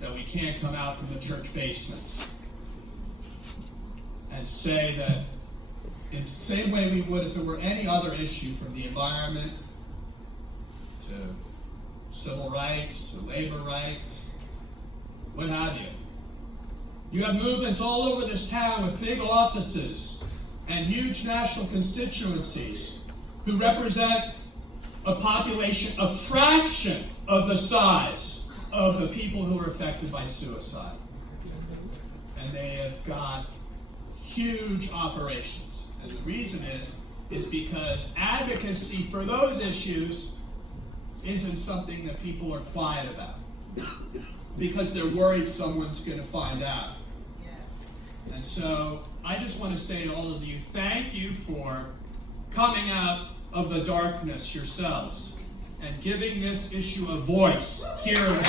that we can't come out from the church basements and say that in the same way we would if it were any other issue, from the environment to civil rights to labor rights, what have you. You have movements all over this town with big offices and huge national constituencies who represent a population, a fraction of the size of the people who are affected by suicide. And they have got huge operations. And the reason is because advocacy for those issues isn't something that people are quiet about, because they're worried someone's going to find out. And so I just want to say to all of you, thank you for coming out of the darkness yourselves and giving this issue a voice here at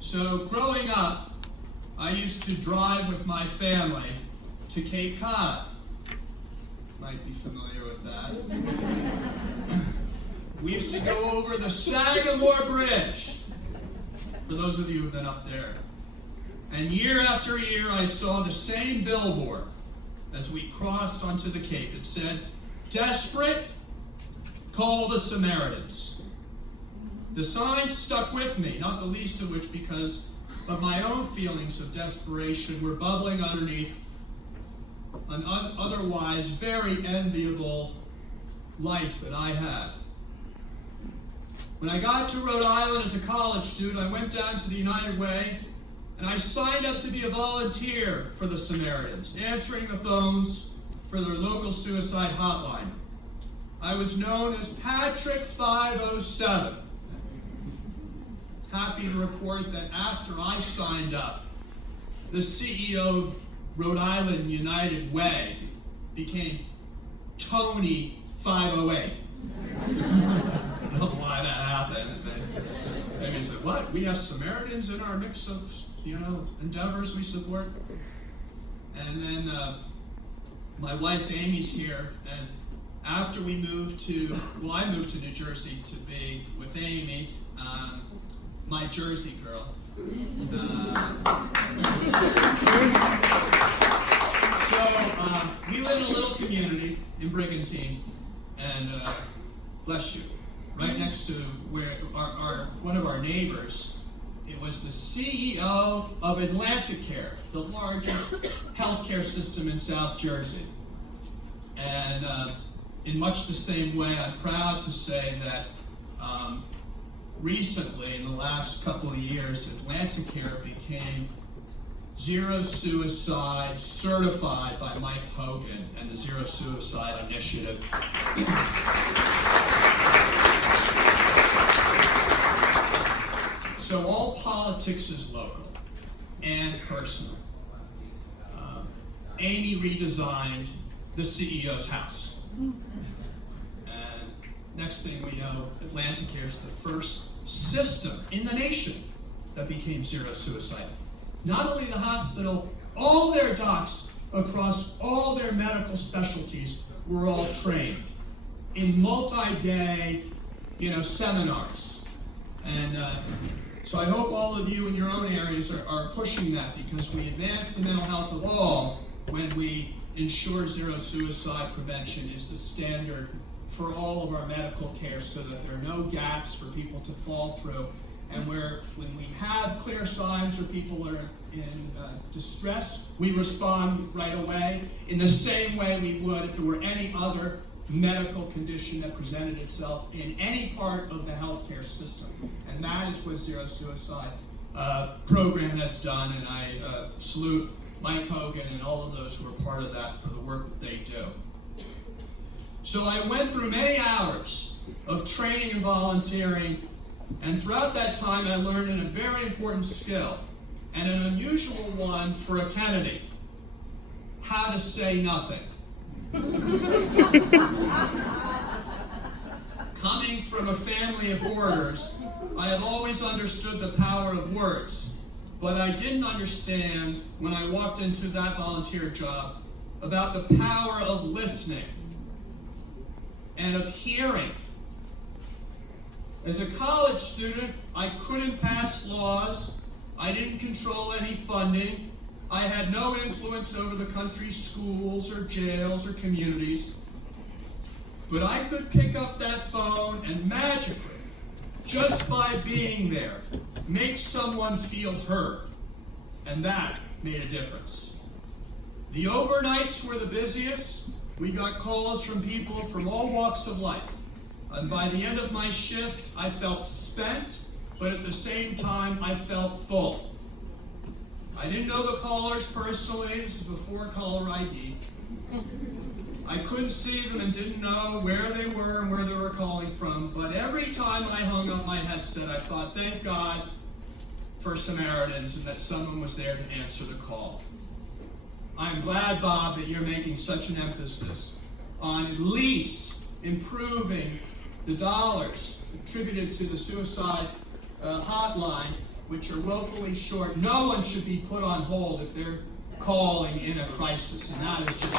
So growing up, I used to drive with my family to Cape Cod. Might be familiar with that. We used to go over the Sagamore Bridge, for those of you who've been up there. And year after year, I saw the same billboard as we crossed onto the Cape. It said, "Desperate, call the Samaritans." The sign stuck with me, not the least of which because of my own feelings of desperation were bubbling underneath an otherwise very enviable life that I had. When I got to Rhode Island as a college student, I went down to the United Way and I signed up to be a volunteer for the Samaritans, answering the phones for their local suicide hotline. I was known as Patrick 507. Happy to report that after I signed up, the CEO of Rhode Island United Way became Tony 508. I don't know why that happened. Maybe he said, "What? We have Samaritans in our mix of, endeavors we support?" And then my wife Amy's here, and after I moved to New Jersey to be with Amy, my Jersey girl. So we live in a little community in Brigantine, and bless you, right next to where one of our neighbors, it was the CEO of AtlantiCare, the largest healthcare system in South Jersey. And in much the same way, I'm proud to say that recently, in the last couple of years, AtlantiCare became Zero Suicide certified by Mike Hogan and the Zero Suicide Initiative. So all politics is local and personal. Amy redesigned the CEO's house. And next thing we know, AtlantiCare is the first system in the nation that became zero suicide. Not only the hospital, all their docs across all their medical specialties were all trained in multi-day, seminars. And so I hope all of you in your own areas are pushing that, because we advance the mental health of all when we ensure zero suicide prevention is the standard for all of our medical care, so that there are no gaps for people to fall through. And when we have clear signs or people are in distress, we respond right away in the same way we would if there were any other medical condition that presented itself in any part of the healthcare system. And that is what Zero Suicide program has done, and I salute Mike Hogan and all of those who are part of that for the work that they do. So I went through many hours of training and volunteering, and throughout that time I learned a very important skill, and an unusual one for a Kennedy: how to say nothing. Coming from a family of orators, I have always understood the power of words, but I didn't understand when I walked into that volunteer job about the power of listening and of hearing. As a college student, I couldn't pass laws. I didn't control any funding. I had no influence over the country's schools or jails or communities. But I could pick up that phone and magically, just by being there, make someone feel heard. And that made a difference. The overnights were the busiest. We got calls from people from all walks of life. And by the end of my shift, I felt spent, but at the same time, I felt full. I didn't know the callers personally. This was before caller ID. I couldn't see them and didn't know where they were and where they were calling from. But every time I hung up my headset, I thought, thank God for Samaritans and that someone was there to answer the call. I'm glad, Bob, that you're making such an emphasis on at least improving the dollars attributed to the suicide hotline, which are woefully short. No one should be put on hold if they're calling in a crisis, and that is just